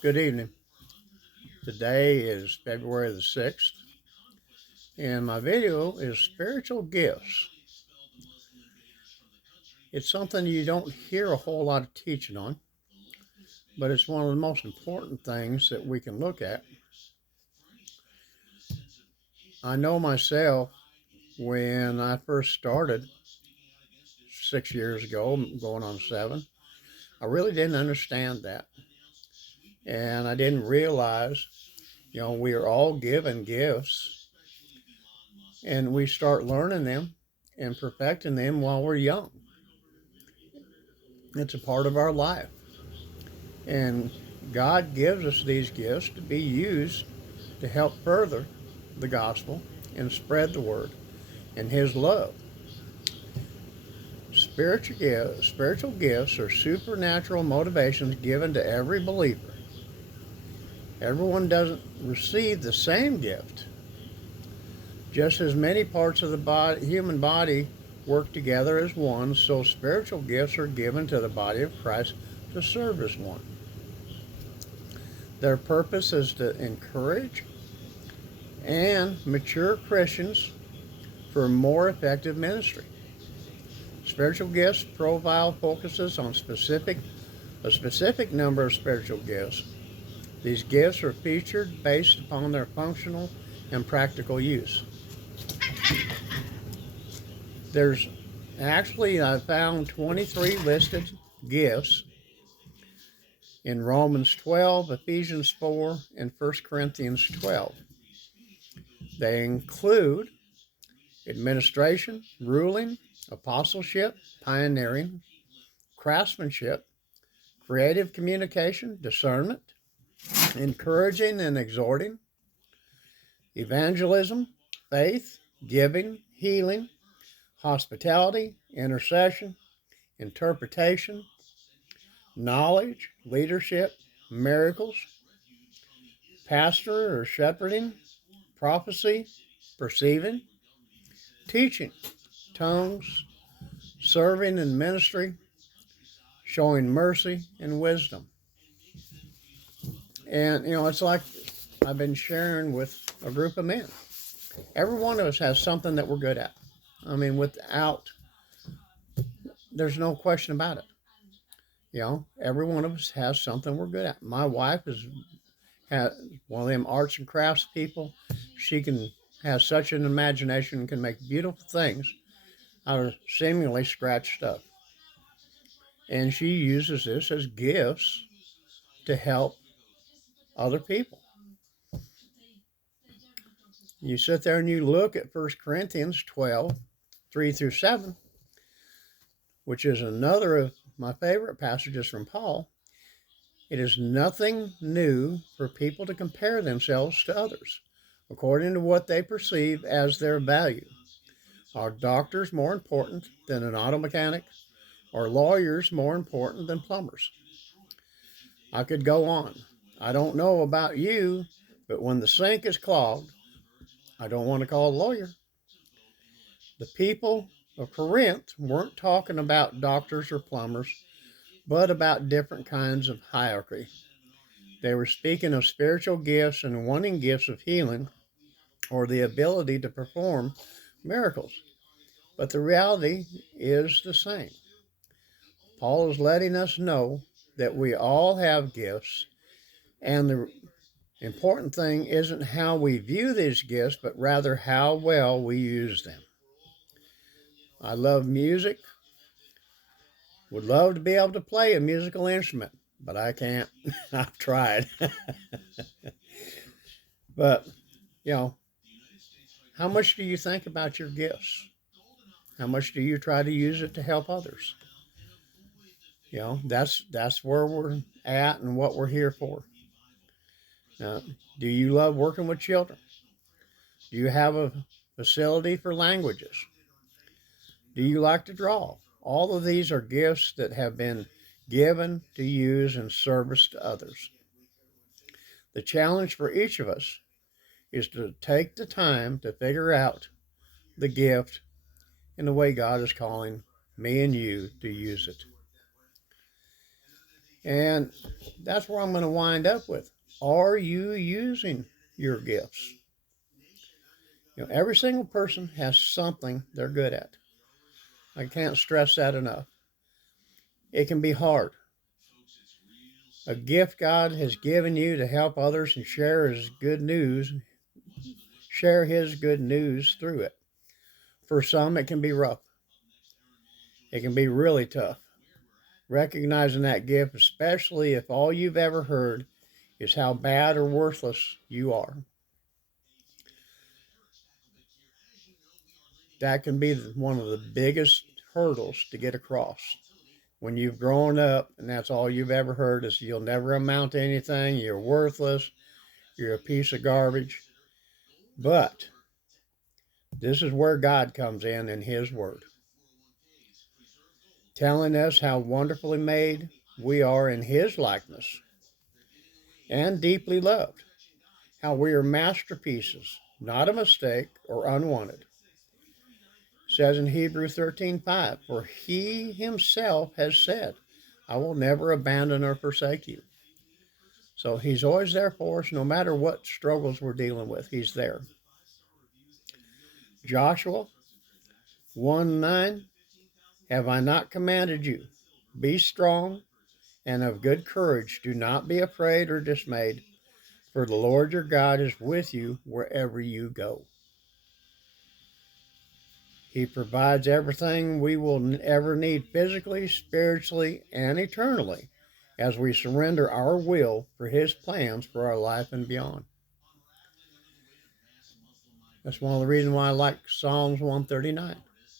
Good evening. Today is February the 6th, and my video is spiritual gifts. It's something you don't hear a whole lot of teaching on, but it's one of the most important things that we can look at. I know myself when I first started 6 years ago, going on 7, I really didn't understand that. And I didn't realize, we are all given gifts and we start learning them and perfecting them while we're young. It's a part of our life. And God gives us these gifts to be used to help further the gospel and spread the word and His love. Spiritual gifts are supernatural motivations given to every believer. Everyone doesn't receive the same gift. Just as many parts of the human body work together as one, so spiritual gifts are given to the body of Christ to serve as one. Their purpose is to encourage and mature Christians for more effective ministry. Spiritual gifts profile focuses on a specific number of spiritual gifts. These gifts are featured based upon their functional and practical use. There's I found 23 listed gifts in Romans 12, Ephesians 4, and 1 Corinthians 12. They include administration, ruling, apostleship, pioneering, craftsmanship, creative communication, discernment, encouraging and exhorting, evangelism, faith, giving, healing, hospitality, intercession, interpretation, knowledge, leadership, miracles, pastor or shepherding, prophecy, perceiving, teaching, tongues, serving in ministry, showing mercy and wisdom. And, it's like I've been sharing with a group of men. Every one of us has something that we're good at. There's no question about it. Every one of us has something we're good at. My wife has one of them arts and crafts people. She has such an imagination and can make beautiful things out of seemingly scratched stuff. And she uses this as gifts to help other people. You sit there and you look at 1 Corinthians 12, 3 through 7, which is another of my favorite passages from Paul. It is nothing new for people to compare themselves to others according to what they perceive as their value. Are doctors more important than an auto mechanic? Are lawyers more important than plumbers? I could go on. I don't know about you, but when the sink is clogged, I don't want to call a lawyer. The people of Corinth weren't talking about doctors or plumbers, but about different kinds of hierarchy. They were speaking of spiritual gifts and wanting gifts of healing or the ability to perform miracles. But the reality is the same. Paul is letting us know that we all have gifts, and the important thing isn't how we view these gifts, but rather how well we use them. I love music. Would love to be able to play a musical instrument, but I can't. I've tried. But, you know, how much do you think about your gifts? How much do you try to use it to help others? That's where we're at and what we're here for. Now, do you love working with children? Do you have a facility for languages? Do you like to draw? All of these are gifts that have been given to use in service to others. The challenge for each of us is to take the time to figure out the gift and the way God is calling me and you to use it. And that's where I'm going to wind up with. Are you using your gifts? Every single person has something they're good at. I can't stress that enough. It can be hard. A gift God has given you to help others and share His good news through it. For some, it can be rough. It can be really tough. Recognizing that gift, especially if all you've ever heard is how bad or worthless you are. That can be one of the biggest hurdles to get across. When you've grown up and that's all you've ever heard is you'll never amount to anything, you're worthless, you're a piece of garbage. But this is where God comes in His Word, telling us how wonderfully made we are in His likeness and deeply loved, how we are masterpieces, not a mistake or unwanted. It says in Hebrews 13:5, for He Himself has said, I will never abandon or forsake you. So He's always there for us, no matter what struggles we're dealing with. He's there. Joshua 1:9, have I not commanded you? Be strong and of good courage. Do not be afraid or dismayed, for the Lord your God is with you wherever you go. He provides everything we will ever need physically, spiritually, and eternally as we surrender our will for His plans for our life and beyond. That's one of the reasons why I like Psalms 139.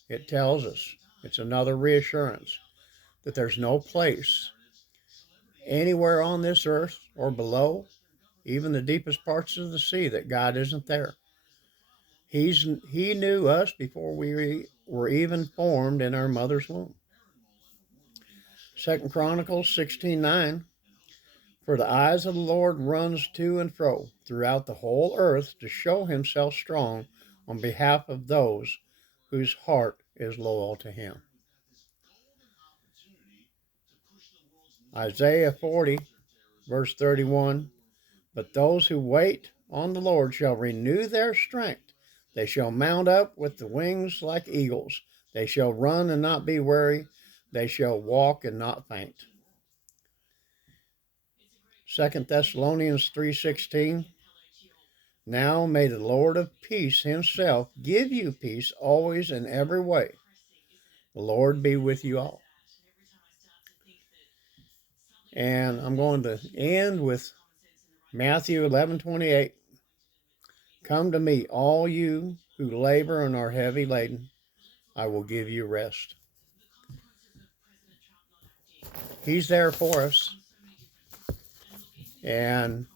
It tells us, it's another reassurance, that there's no place anywhere on this earth or below, even the deepest parts of the sea, that God isn't there. He knew us before we were even formed in our mother's womb. 2 Chronicles 16:9, for the eyes of the Lord runs to and fro throughout the whole earth to show Himself strong on behalf of those whose heart is loyal to Him. Isaiah 40, verse 31, but those who wait on the Lord shall renew their strength. They shall mount up with the wings like eagles. They shall run and not be weary. They shall walk and not faint. 2 Thessalonians 3:16, now may the Lord of peace Himself give you peace always in every way. The Lord be with you all. And I'm going to end with Matthew 11:28. Come to me, all you who labor and are heavy laden, I will give you rest. He's there for us. And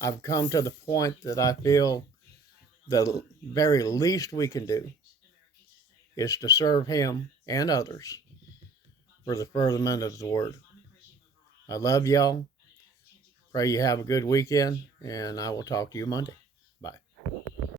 I've come to the point that I feel the very least we can do is to serve Him and others for the furtherment of the Word. I love y'all. Pray you have a good weekend, and I will talk to you Monday.